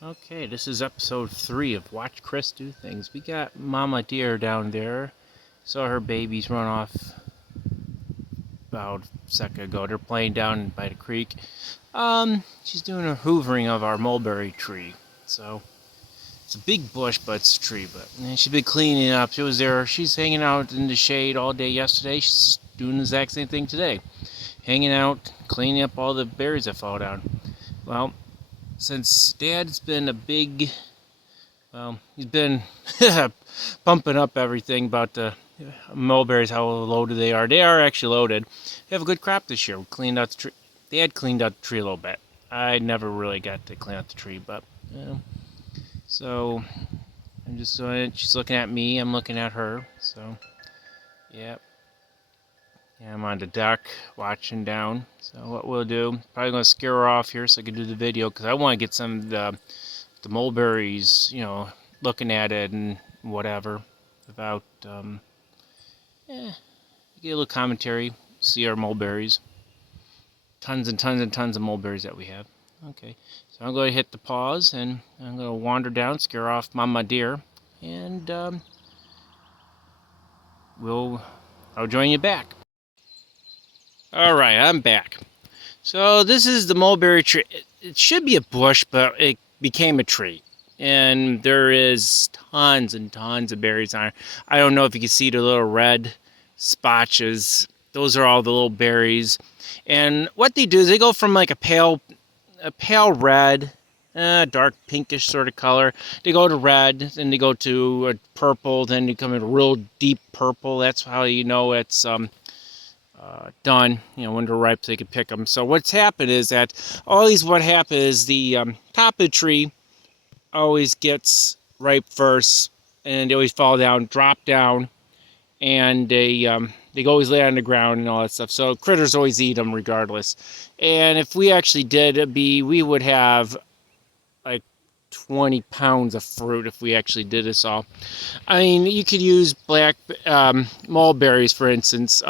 Okay, this is episode 3 of Watch Chris Do Things. We got Mama Deer down there. Saw her babies run off about a second ago. They're playing down by the creek. She's doing a hoovering of our mulberry tree. So, it's a big bush, but it's a tree. But she's been cleaning it up. She was there. She's hanging out in the shade all day yesterday. She's doing the exact same thing today. Hanging out, cleaning up all the berries that fall down. Well, since Dad's been he's been pumping up everything about the mulberries, how loaded they are. They are actually loaded. We have a good crop this year. We cleaned out the tree. Dad cleaned out the tree a little bit. I never really got to clean out the tree, but so I'm just going. She's looking at me. I'm looking at her. So, yeah. Yeah, I'm on the deck watching down. So what we'll do, probably going to scare her off here so I can do the video because I want to get some of the mulberries, looking at it and whatever about, get a little commentary, see our mulberries. Tons and tons and tons of mulberries that we have. Okay, so I'm going to hit the pause and I'm going to wander down, scare off Mama Deer, and I'll join you back. Alright, I'm back. So this is the mulberry tree. It should be a bush, but it became a tree. And there is tons and tons of berries on it. I don't know if you can see the little red spotches. Those are all the little berries. And what they do is they go from like a pale red, dark pinkish sort of color. They go to red, then they go to a purple, then they come in a real deep purple. That's how you know it's done, when they're ripe, so they can pick them. So what's happened is that what happens is the top of the tree always gets ripe first, and they always fall down, drop down, and they always lay on the ground and all that stuff. So critters always eat them regardless. And if we actually did we would have like 20 pounds of fruit if we actually did this all. I mean, you could use black mulberries, for instance,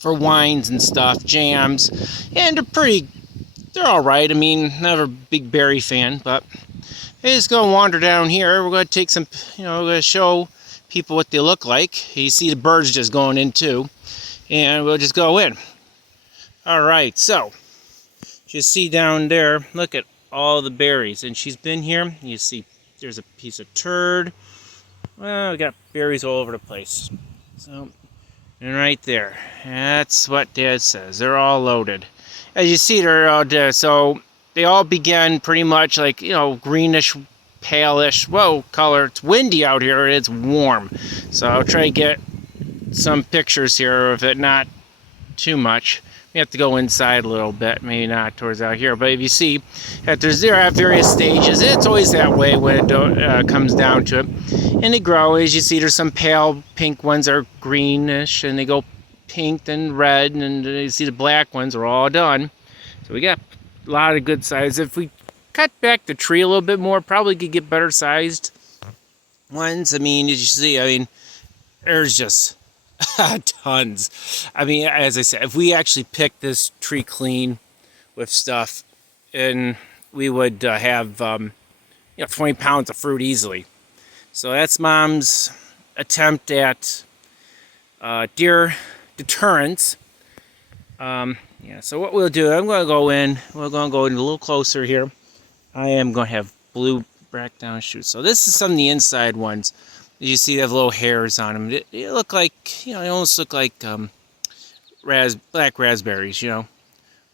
for wines and stuff, jams, and they're all right. I mean, never a big berry fan, but hey, just gonna wander down here. We're gonna take some, we're gonna show people what they look like. You see the birds just going in too, and we'll just go in. All right, so you see down there, look at all the berries, and she's been here. You see, there's a piece of turd. Well, we got berries all over the place. So. And right there, that's what Dad says. They're all loaded. As you see, they're all dead. So they all begin pretty much like, greenish, palish, color. It's windy out here. It's warm. So I'll try to get some pictures here of it, not too much. We have to go inside a little bit, maybe not towards out here. But if you see that they're at various stages, it's always that way when it comes down to it. And they grow. As you see, there's some pale pink ones that are greenish, and they go pink then red, and you see the black ones are all done. So we got a lot of good size. If we cut back the tree a little bit more, probably could get better sized ones. I mean, as you see, there's just tons. I mean, as I said, if we actually picked this tree clean with stuff, and we would have 20 pounds of fruit easily. So that's Mom's attempt at deer deterrence. So what we'll do, I'm going to go in. We're going to go in a little closer here. I am going to have blue black-down shoots. So this is some of the inside ones. You see they have little hairs on them. They look like, they almost look like black raspberries,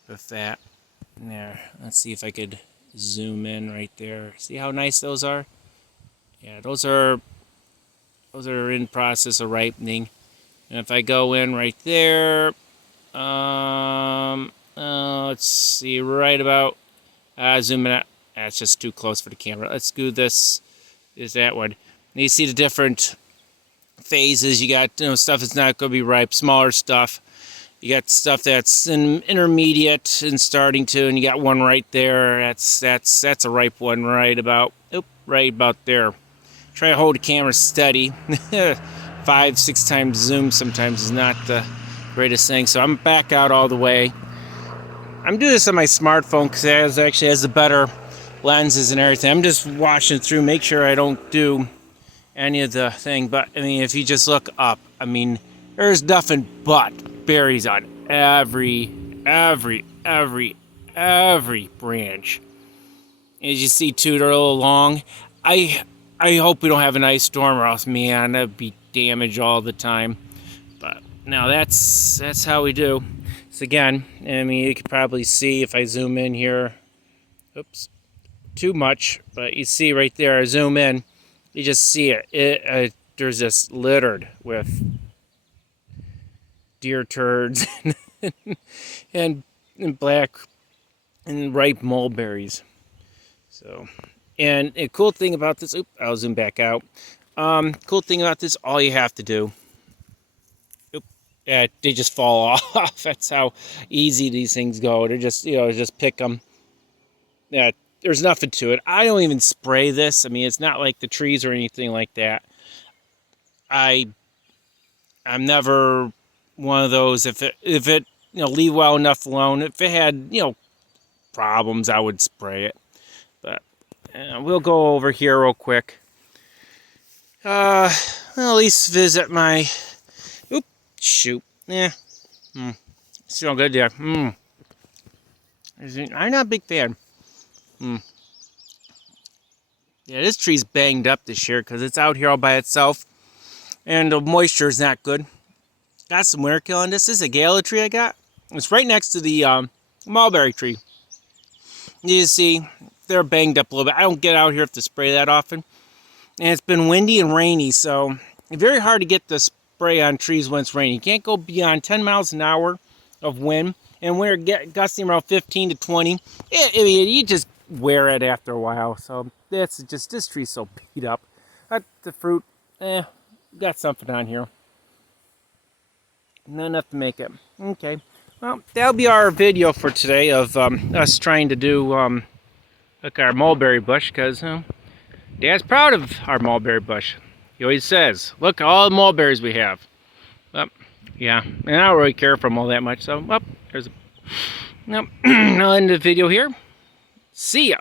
with that. There, let's see if I could zoom in right there. See how nice those are? Yeah, those are in process of ripening. And if I go in right there, let's see, right about, zoom in out. That's just too close for the camera. Let's do this. Is that one? And you see the different phases. You got stuff that's not going to be ripe, smaller stuff. You got stuff that's intermediate and starting to, and you got one right there. That's a ripe one right about there. Try to hold the camera steady. 5-6 times zoom sometimes is not the greatest thing. So I'm back out all the way. I'm doing this on my smartphone because it actually has a better lenses and everything. I'm just washing through, make sure I don't do any of the thing. But I mean, if you just look up, I mean, there's nothing but berries on every branch. As you see too, they're a little long. I hope we don't have an ice storm, or else, man, that'd be damage all the time. But now that's how we do. So again, I mean, you could probably see if I zoom in here. Oops, too much, but you see right there. I zoom in, you just see it. There's just littered with deer turds and black and ripe mulberries. So, and a cool thing about this. Oops, I'll zoom back out. Cool thing about this, all you have to do. Yeah, they just fall off. That's how easy these things go. They're just, just pick them. Yeah, there's nothing to it. I don't even spray this. I mean, it's not like the trees or anything like that. I'm never one of those. If it leave well enough alone. If it had problems, I would spray it. But we'll go over here real quick. Well, at least visit my. Shoot. Yeah. Still good there. I'm not a big fan. Yeah, this tree's banged up this year because it's out here all by itself. And the moisture is not good. Got some winter kill on this. This is a gala tree I got. It's right next to the mulberry tree. You see, they're banged up a little bit. I don't get out here to spray that often. And it's been windy and rainy, so it's very hard to get the spray on trees when it's raining. You can't go beyond 10 miles an hour of wind, and when you're gusting around 15 to 20, you just wear it after a while. So that's just, this tree's so beat up. The fruit, got something on here. Not enough to make it. Okay, well, that'll be our video for today of us trying to do like our mulberry bush, because Dad's proud of our mulberry bush. He always says, look at all the mulberries we have. Well, yeah, and I don't really care for them all that much, so, well, there's a... Nope, I'll end the video here. See ya!